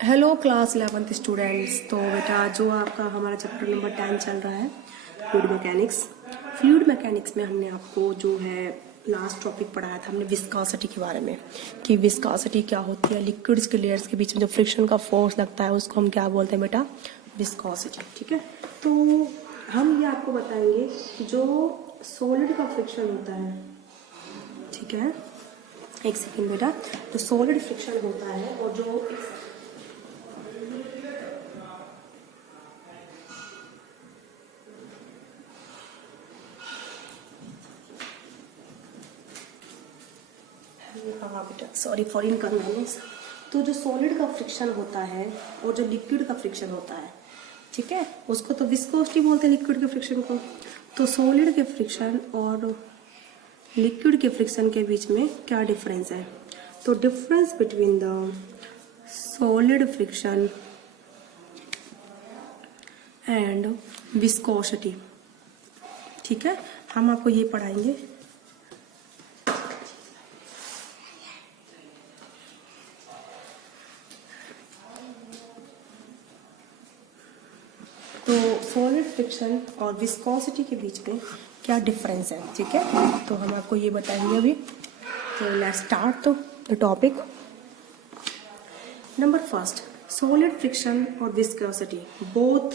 Hello class 11th students. तो बेटा जो आपका हमारा चैप्टर नंबर 10 चल रहा है फ्लूइड मैकेनिक्स। फ्लूइड मैकेनिक्स में हमने आपको जो है लास्ट टॉपिक पढ़ाया था, हमने विस्कोसिटी के बारे में कि विस्कोसिटी क्या होती है। लिक्विड्स के लेयर्स के बीच में जो फ्रिक्शन का फोर्स लगता है उसको हम क्या बोलते हैं बेटा, विस्कोसिटी। ठीक है, तो हम ये आपको बताएंगे जो सॉलिड का फ्रिक्शन होता है। ठीक है, एक सेकेंड बेटा। जो सॉलिड फ्रिक्शन होता है और जो सॉरी फॉर इनकन्वीनियंस। तो जो सॉलिड का फ्रिक्शन होता है और जो लिक्विड का फ्रिक्शन होता है, ठीक है, उसको तो विस्कोसिटी बोलते हैं लिक्विड के फ्रिक्शन को। तो सॉलिड के फ्रिक्शन और लिक्विड के फ्रिक्शन के बीच में क्या डिफरेंस है? तो difference between the solid friction and viscosity, ठीक है, हम आपको ये पढ़ाएंगे। तो सॉलिड फ्रिक्शन और विस्कोसिटी के बीच में क्या डिफरेंस है, ठीक है, तो हम आपको ये बताएंगे अभी। तो let's start the topic. Number first, solid friction और विस्कोसिटी बोथ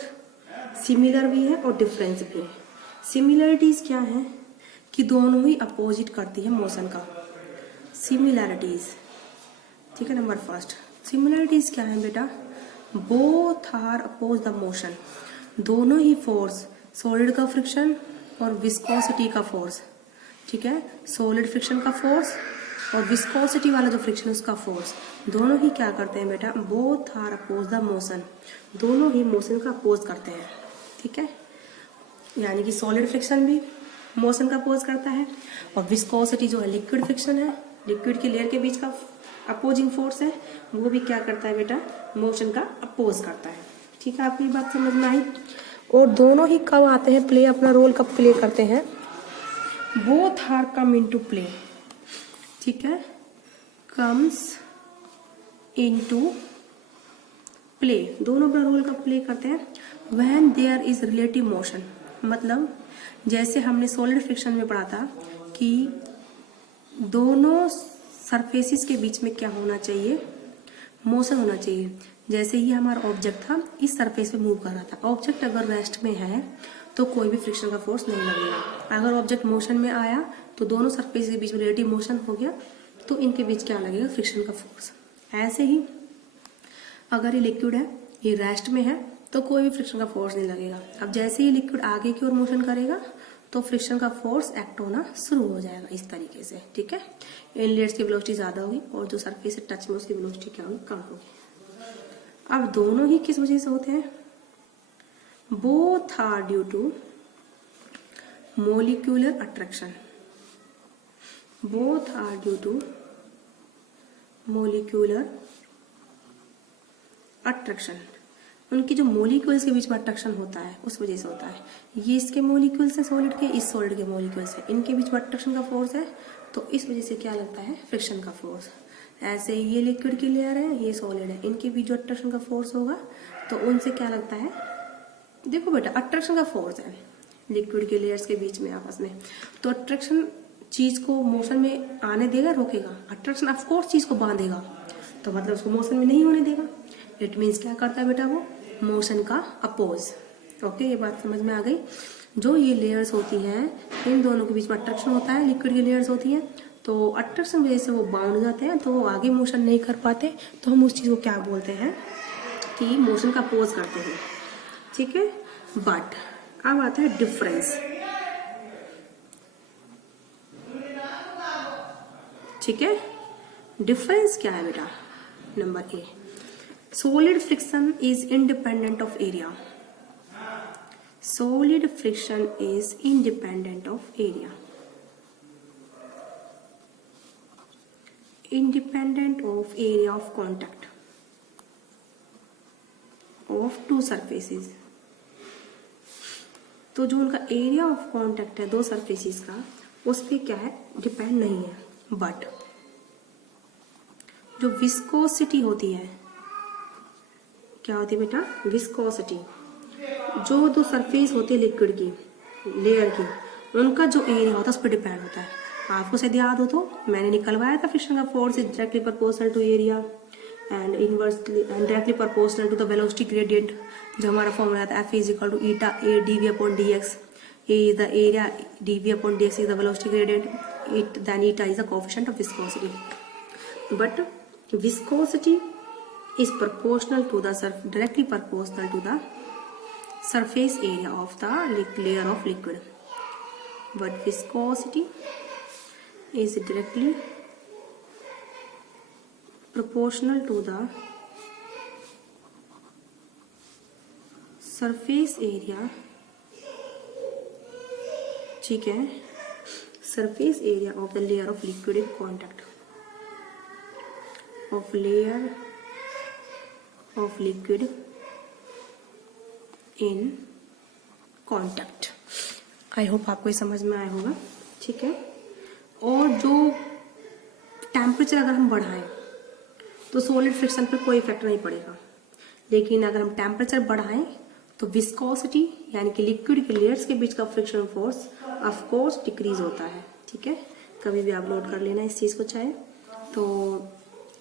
सिमिलर भी है और डिफरेंस भी है। सिमिलरिटीज क्या है कि दोनों ही अपोजिट करती है मोशन का। सिमिलरिटीज, ठीक है। नंबर फर्स्ट, सिमिलरिटीज क्या है बेटा? Both are oppose the motion. दोनों ही फोर्स, सॉलिड का फ्रिक्शन और विस्कोसिटी का फोर्स, ठीक है, सॉलिड फ्रिक्शन का फोर्स और विस्कोसिटी वाला जो फ्रिक्शन है उसका फोर्स, दोनों ही क्या करते हैं बेटा? Both are oppose the motion. दोनों ही मोशन का अपोज करते हैं, ठीक है। यानी कि सॉलिड फ्रिक्शन भी मोशन का अपोज करता है और विस्कोसिटी जो है लिक्विड फ्रिक्शन है, लिक्विड के लेयर के बीच का अपोजिंग फोर्स है, वो भी क्या करता है बेटा? मोशन का अपोज करता है। ठीक है, आपको ये बात समझ में आई? और दोनों ही कब आते हैं प्ले, अपना रोल कब प्ले करते हैं? Both are come into play, ठीक है, कम्स इनटू प्ले। दोनों अपना रोल कब प्ले करते हैं? When there is relative motion. मतलब जैसे हमने सॉलिड फ्रिक्शन में पढ़ा था कि दोनों सरफेसिस के बीच में क्या होना चाहिए? मोशन होना चाहिए। जैसे ही हमारा ऑब्जेक्ट था इस सरफेस पे मूव कर रहा था, ऑब्जेक्ट अगर रेस्ट में है तो कोई भी फ्रिक्शन का फोर्स नहीं लगेगा। अगर ऑब्जेक्ट मोशन में आया तो दोनों सरफेस के बीच में रिलेटिव मोशन हो गया तो इनके बीच क्या लगेगा? फ्रिक्शन का फोर्स। ऐसे ही अगर ये लिक्विड है, ये रेस्ट में है तो कोई भी फ्रिक्शन का फोर्स नहीं लगेगा। अब जैसे ही लिक्विड आगे की ओर मोशन करेगा तो फ्रिक्शन का फोर्स एक्ट होना शुरू हो जाएगा इस तरीके से, ठीक है। इनलेट्स की वेलोसिटी ज्यादा होगी और जो सरफेस से टच में उसकी वेलोसिटी क्या होगी? कम होगी। अब दोनों ही किस वजह से होते हैं? Both are due to molecular attraction. Both are due to molecular attraction. उनकी जो मोलिक्यूल्स के बीच में अट्रैक्शन होता है उस वजह से होता है। ये इसके मोलिक्यूल्स है सॉलिड के, इस सॉलिड के मोलिक्यूल्स है, इनके बीच में अट्रैक्शन का फोर्स है तो इस वजह से क्या लगता है? फ्रिक्शन का फोर्स। ऐसे ये लिक्विड की लेयर है, ये सॉलिड है, इनके बीच जो अट्रैक्शन का फोर्स होगा तो उनसे क्या लगता है? देखो बेटा, अट्रैक्शन का फोर्स है लिक्विड के लेयर्स के बीच में आपस में, तो अट्रैक्शन चीज को मोशन में आने देगा, रोकेगा? अट्रैक्शन ऑफकोर्स चीज को बांधेगा, तो मतलब उसको मोशन में नहीं होने देगा। इट मीन्स क्या करता है बेटा? वो मोशन का अपोज। ओके, ये बात समझ में आ गई? जो ये लेयर्स होती हैं इन दोनों के बीच में अट्रैक्शन होता है, लिक्विड की लेयर्स होती हैं, तो अट्रैक्शन वजह से वो बाउंड हो जाते हैं तो वो आगे मोशन नहीं कर पाते, तो हम उस चीज को क्या बोलते हैं? कि मोशन का अपोज करते हैं, ठीक है। बट अब आता है डिफरेंस, ठीक है। डिफरेंस क्या है बेटा? Number A, solid friction is independent of area. Solid friction is independent of area. Independent of area of contact of two surfaces. तो जो उनका एरिया ऑफ कांटेक्ट है दो सरफेसेस का, उस पर क्या है? डिपेंड नहीं है। बट जो विस्कोसिटी होती है क्या होती है बेटा? विस्कोसिटी। जो दो सरफेस होती है लिक्विड की, लेयर की, उनका जो एरिया होता है उस पर डिपेंड होता है। आपको शायद याद हो तो मैंने निकलवाया था फ्रिक्शन का force is directly proportional to area and inversely and directly proportional to the velocity gradient. जो हमारा फॉर्मूला था F is equal to eta A dv upon dx। A is the area, dv upon dx is the velocity gradient. Then eta is the coefficient of viscosity. But viscosity is proportional to the directly proportional to the surface area of the layer of liquid. But viscosity is directly proportional to the surface area, ठीक है, surface area of the layer of liquid in contact, of layer of liquid in contact. I hope आपको ये समझ में आया होगा, ठीक है। और जो टेम्परेचर अगर हम बढ़ाएं तो सॉलिड फ्रिक्शन पर कोई इफेक्ट नहीं पड़ेगा, लेकिन अगर हम टेम्परेचर बढ़ाएं तो विस्कोसिटी यानी कि लिक्विड के लेयर्स के बीच का friction force of course decrease होता है, ठीक है। कभी भी आप नोट कर लेना इस चीज को। चाहे तो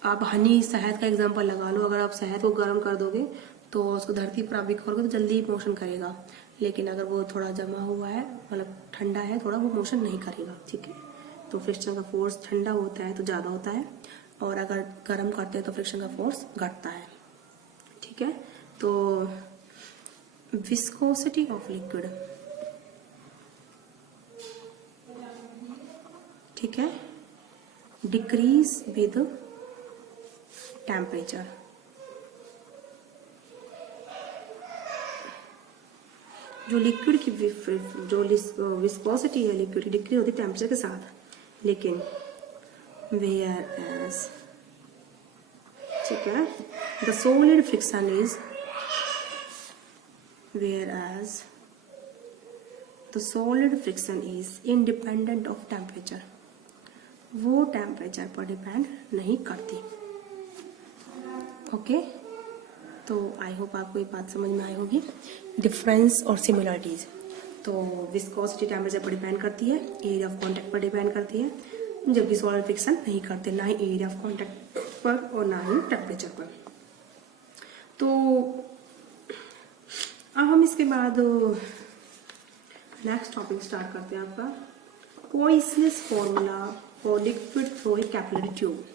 आप हनी शहद का एग्जांपल लगा लो, अगर आप शहद को गर्म कर दोगे तो उसको धरती पर आप बिखरोगे तो जल्दी मोशन करेगा, लेकिन अगर वो थोड़ा जमा हुआ है, मतलब ठंडा है थोड़ा, वो मोशन नहीं करेगा, ठीक है। तो फ्रिक्शन का फोर्स ठंडा होता है तो ज्यादा होता है, और अगर गर्म करते हैं तो फ्रिक्शन का फोर्स घटता है, ठीक है। तो विस्कोसिटी ऑफ लिक्विड, ठीक है, डिक्रीज विद टेम्परेचर। जो लिक्विड की जो विस्कोसिटी है लिक्विड की डिक्रीज होती है टेम्परेचर के साथ, लेकिन वेयर एज, ठीक है, the solid friction is, whereas the solid friction is independent of temperature, वो टेम्परेचर पर डिपेंड नहीं करती, ओके। तो आई होप आपको ये बात समझ में आई होगी, डिफरेंस और सिमिलरिटीज। तो विस्कोसिटी टेम्परेचर पर डिपेंड करती है, एरिया ऑफ कांटेक्ट पर डिपेंड करती है, जबकि सॉलिड फ्रिक्शन नहीं करते, ना ही एरिया ऑफ कांटेक्ट पर और ना ही टेम्परेचर पर। तो अब हम इसके बाद नेक्स्ट टॉपिक स्टार्ट करते हैं आपका Poiseuille's formula for liquid through a capillary tube,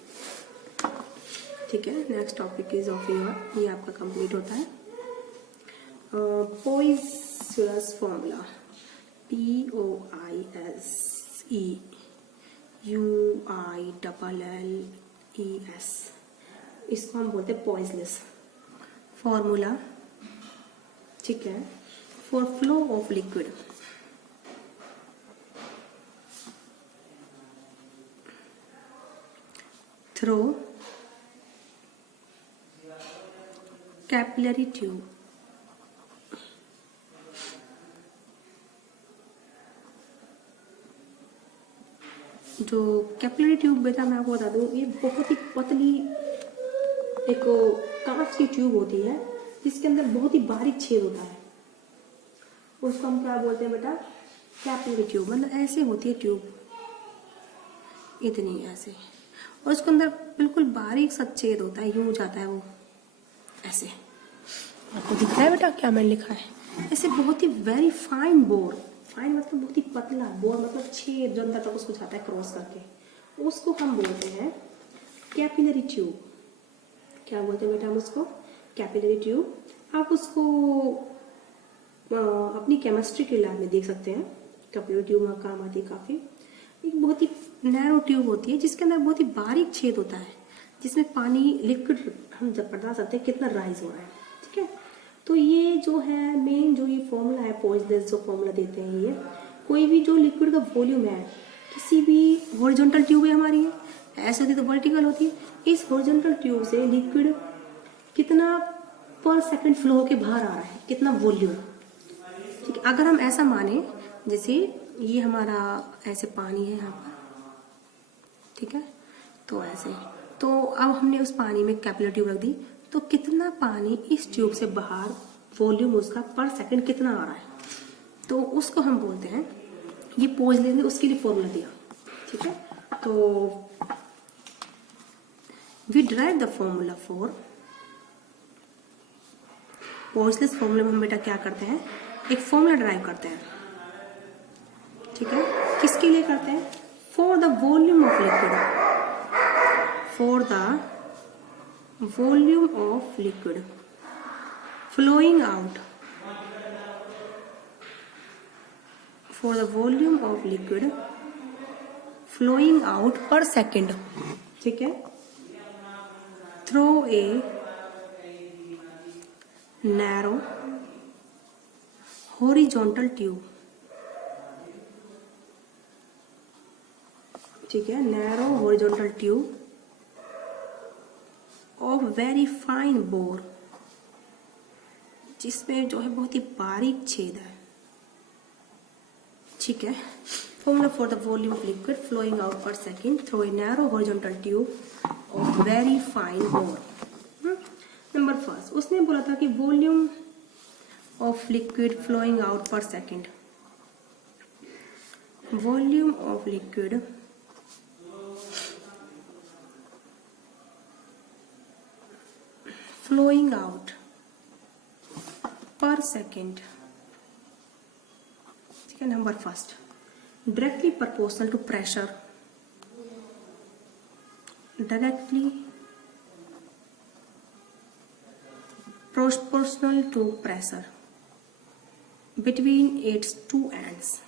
ठीक है। नेक्स्ट टॉपिक इज ऑफ ये आपका कंप्लीट होता है। पॉइसनेस फॉर्मूला POISUILLES, इसको हम बोलते हैं पॉइसनेस फॉर्मूला, ठीक है, for flow of liquid through capillary tube. जो कैपिलरी ट्यूब बेटा मैं आपको बता दूं, ये बहुत ही पतली एक कांच की ट्यूब होती है जिसके अंदर बहुत ही बारीक छेद होता है, उसको हम क्या बोलते हैं बेटा? Capillary tube. मतलब ऐसे होती है ट्यूब, इतनी ऐसे, और उसके अंदर बिल्कुल बारीक सा छेद होता है, यूं जाता है वो ऐसे। आपको दिख रहा है बेटा क्या मैंने लिखा है? ऐसे बहुत ही वेरी फाइन बोर, फाइन मतलब बहुत ही पतला, बोर मतलब छेद जो अंदर तक उसको जाता है क्रॉस करके, उसको हम बोलते हैं कैपिलरी ट्यूब। क्या बोलते हैं बेटा हम उसको? Capillary tube. आप उसको अपनी केमिस्ट्री के लैब में देख सकते हैं, कैपिलरी ट्यूब वहाँ काम आती है काफी। एक बहुत ही नैरो ट्यूब होती है जिसके अंदर बहुत ही बारीक छेद होता है, जिसमें पानी लिक्विड हम जब बता सकते हैं कितना राइज हो रहा है, ठीक है। तो ये जो है मेन जो ये फॉर्मूला है, पॉइसनेस जो फॉर्मूला देते हैं, ये कोई भी जो लिक्विड का वॉल्यूम है, किसी भी हॉरिजॉन्टल ट्यूब है हमारी, ऐसे होती तो वर्टिकल होती है, इस हॉरिजॉन्टल ट्यूब से लिक्विड कितना पर सेकंड फ्लो होके बाहर आ रहा है, कितना वॉल्यूम, ठीक है। अगर हम ऐसा माने जैसे ये हमारा ऐसे पानी है यहाँ पर, ठीक है, तो ऐसे, तो अब हमने उस पानी में कैपिलरी ट्यूब रख दी, तो तो कितना पानी इस ट्यूब से बाहर, वॉल्यूम उसका पर सेकंड कितना आ रहा है, तो उसको हम बोलते हैं, ये पोज लेंगे उसके लिए फॉर्मूला दिया, ठीक है। तो we drive the formula for Poiseuille's formula में हम बेटा क्या करते हैं, एक फॉर्मूला ड्राइव करते हैं, ठीक है। किसके लिए करते हैं, for the volume of liquid, for the volume of liquid flowing out, for the volume of liquid flowing out per second, ठीक है, through a narrow horizontal tube, ठीक है, narrow horizontal tube of very fine bore, जिसमें जो है बहुत ही बारीक छेद है, ठीक है। Formula for the volume of liquid flowing out per second through a narrow horizontal tube of very fine bore. Number first उसने बोला था कि volume of liquid flowing out per second, volume of liquid flowing out per second, ठीक है। Number first directly proportional to pressure, directly proportional to pressure between its two ends,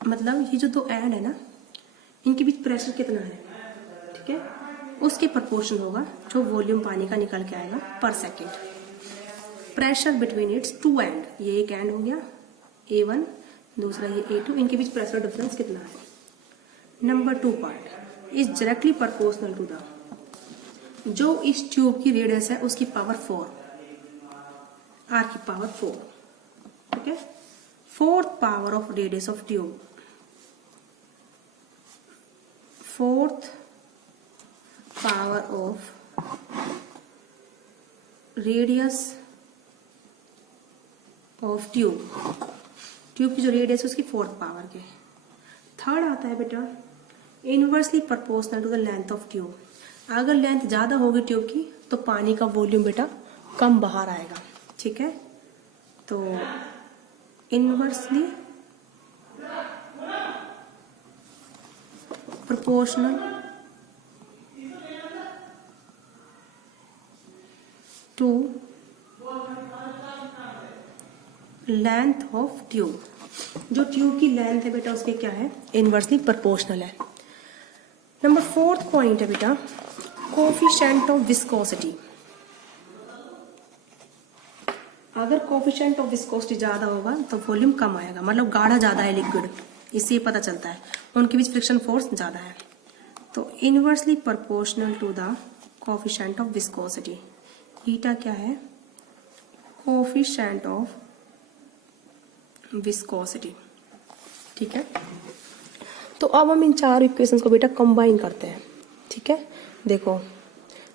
मतलब ये जो दो एंड है ना, इनके बीच प्रेशर कितना है, ठीक है, उसके प्रोपोर्शन होगा जो वॉल्यूम पानी का निकल के आएगा पर second. Pressure between its two end, ये एक एंड हो गया A1, दूसरा ये A2, इनके बीच प्रेशर डिफरेंस कितना है। Number 2 part is directly proportional to the, जो इस ट्यूब की रेडियस है उसकी पावर 4, R की पावर 4, ठीक है। Fourth power of radius of tube, fourth power of radius of tube, tube की जो रेडियस है उसकी फोर्थ पावर के। थर्ड आता है बेटा inversely proportional to the length of tube, अगर लेंथ ज्यादा होगी ट्यूब की तो पानी का वॉल्यूम बेटा कम बाहर आएगा, ठीक है। तो inversely proportional to length of tube, जो ट्यूब की लेंथ है बेटा उसके क्या है, इनवर्सली प्रोपोर्शनल है। नंबर 4th पॉइंट है बेटा कोफिशिएंट ऑफ विस्कोसिटी, अगर कोफिशिएंट ऑफ विस्कोसिटी ज्यादा होगा तो वॉल्यूम कम आएगा, मतलब गाढ़ा ज्यादा है लिक्विड, इससे पता चलता है उनके बीच फ्रिक्शन फोर्स ज्यादा है। तो inversely proportional to the coefficient of viscosity, eta क्या है, कोफिशिएंट ऑफ विस्कोसिटी, ठीक है। तो अब हम इन चार इक्वेशंस को बेटा कंबाइन करते हैं, ठीक है। देखो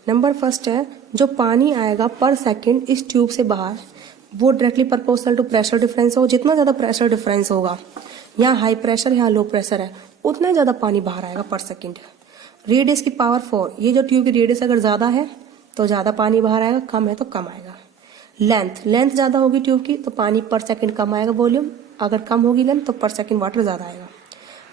नंबर फर्स्ट है जो पानी आएगा पर सेकंड इस ट्यूब से बाहर, वो directly proportional to pressure difference हो, जितना ज्यादा प्रेशर डिफरेंस होगा, यहाँ हाई प्रेशर है यहाँ लो प्रेशर है, उतना ज्यादा पानी बाहर आएगा पर सेकंड। रेडियस की पावर 4, ये जो ट्यूब की रेडियस अगर ज्यादा है तो ज्यादा पानी बाहर आएगा, कम है तो कम आएगा। लेंथ ज्यादा होगी ट्यूब की तो पानी पर सेकंड कम आएगा वॉल्यूम, अगर कम होगी लेंथ तो पर सेकंड वाटर ज्यादा आएगा।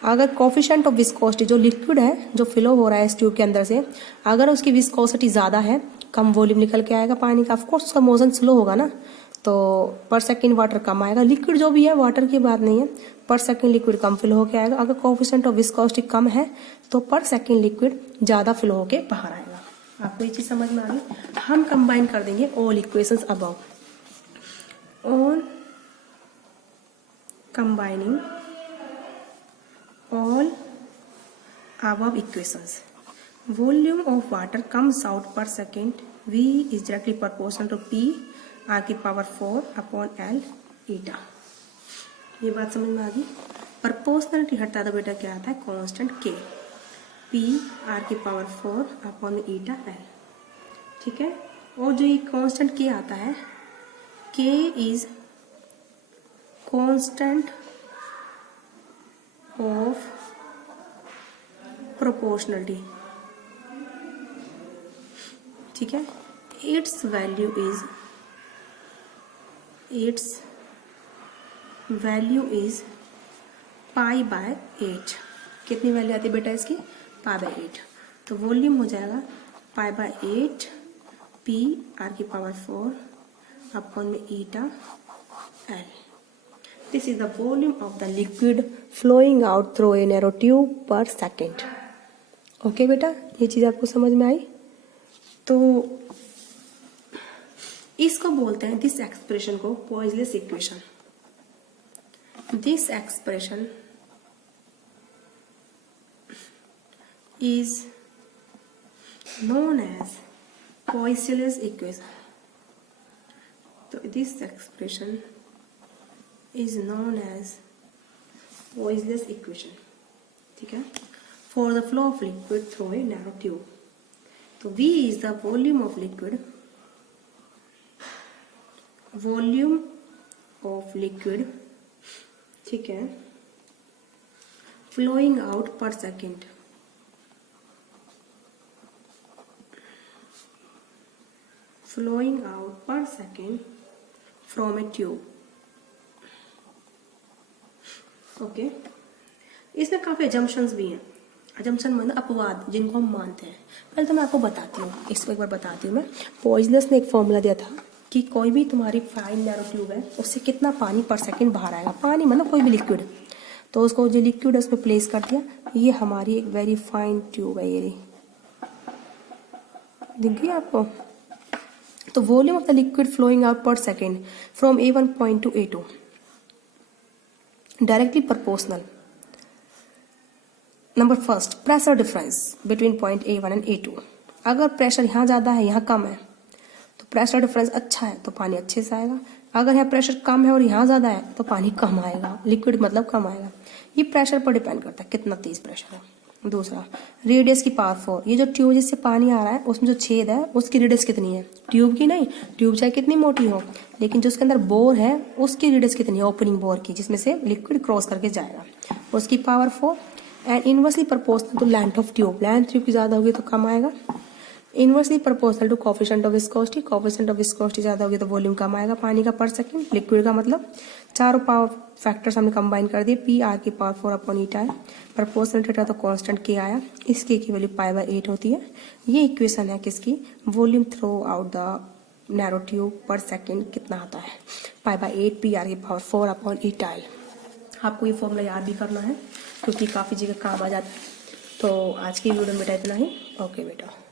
अगर कोफिशिएंट ऑफ विस्कोसिटी, जो लिक्विड है जो फ्लो हो रहा है इस ट्यूब के अंदर से, अगर उसकी विस्कोसिटी ज्यादा है, कम वॉल्यूम निकल के आएगा पानी का, ऑफकोर्स उसका मोशन स्लो होगा ना, तो पर सेकंड वाटर कम आएगा। लिक्विड जो भी है, वाटर की बात नहीं है, पर सेकंड लिक्विड कम फ्लो होके आएगा। अगर कोफिशिएंट ऑफ विस्कोसिटी कम है तो पर सेकंड लिक्विड ज्यादा फ्लो होके बाहर आएगा। आपको ये चीज समझ में आ गई। हम कंबाइन कर देंगे all equations above, on combining all above equations, volume of water comes out per second, V is directly proportional to P R की पावर 4 अपॉन L ईटा। ये बात समझ में आ गई। प्रोपोर्शनलिटी हटा दो बेटा, क्या आता है कांस्टेंट K। पी आर की पावर 4 अपॉन ईटा एल, ठीक है। और जो ये कांस्टेंट के आता है, के इज कांस्टेंट ऑफ प्रोपोर्शनलिटी, ठीक है। Its value is pi by 8। कितनी वैल्यू आती है बेटा इसकी? Pi by 8। तो वॉल्यूम हो जाएगा पाई बाय 8 पी आर की पावर 4 अपॉन में eta L. This is the volume of the liquid flowing out through a narrow tube per second. Okay बेटा, ये चीज आपको समझ में आई? तो इसको बोलते हैं, दिस एक्सप्रेशन को Poiseuille's equation. This expression is known as Poiseuille's equation. तो this expression is known as Poiseuille's equation, ठीक है, for the flow of liquid through a narrow tube. तो V is the volume of liquid, ठीक है, flowing out per second, from a tube। Okay, इसमें काफी assumptions भी हैं। Assumption मतलब अपवाद, जिनको हम मानते हैं। पहले तो मैं आपको बताती हूँ, इसको एक बार बताती हूँ मैं। पॉइजनस ने एक फॉर्मूला दिया था कि कोई भी तुम्हारी फाइन नैरो ट्यूब है, उससे कितना पानी पर सेकंड बाहर आएगा। पानी मतलब कोई भी लिक्विड, तो उसको जो लिक्विड है उसमें प्लेस कर दिया। ये हमारी एक वेरी फाइन ट्यूब है, ये दिख गई आपको। तो volume of the liquid flowing out per second from A1 point to A2 directly proportional. Number first, pressure difference between point A1 and A2। अगर प्रेशर यहाँ ज़्यादा है, यहाँ कम है, तो प्रेशर डिफरेंस अच्छा है तो पानी अच्छे से आएगा। अगर यहाँ प्रेशर कम है और यहाँ ज़्यादा है तो पानी कम आएगा, लिक्विड मतलब कम आएगा। ये प्रेशर पर डिपेंड करता है कितना तेज प्रेशर है। दूसरा, रेडियस की पावर 4। ये जो ट्यूब जिससे पानी आ रहा है उसमें जो छेद है उसकी रेडियस कितनी है? ट्यूब की नहीं, ट्यूब चाहे कितनी मोटी हो, लेकिन जो उसके अंदर बोर है उसकी रेडियस कितनी है? ओपनिंग बोर की, जिसमें से लिक्विड क्रॉस करके जाएगा, उसकी power 4। And inversely proportional to length of tube. Length tube की ज्यादा होगी तो कम आएगा। Inversely proportional to coefficient of viscosity. Coefficient of viscosity ज्यादा होगी तो वॉल्यूम कम आएगा पानी का पर सेकंड, लिक्विड का मतलब। चारों पावर फैक्टर्स हमने कंबाइन कर दिए। पी आर की पावर 4 अपॉन ईटा है। प्रोपोर्शनल थीटा तो कांस्टेंट के आया, इसके की वैल्यू पाई बाय 8 होती है। ये इक्वेशन है किसकी? Volume through out the narrow tube पर सेकंड कितना आता है? पाई बाय 8 पी आर की पावर 4 अपॉन ईटा एल। आपको ये फॉर्मूला याद भी करना है क्योंकि काफ़ी जगह काम आ जाता है। तो आज की वीडियो में बेटा इतना ही। ओके बेटा।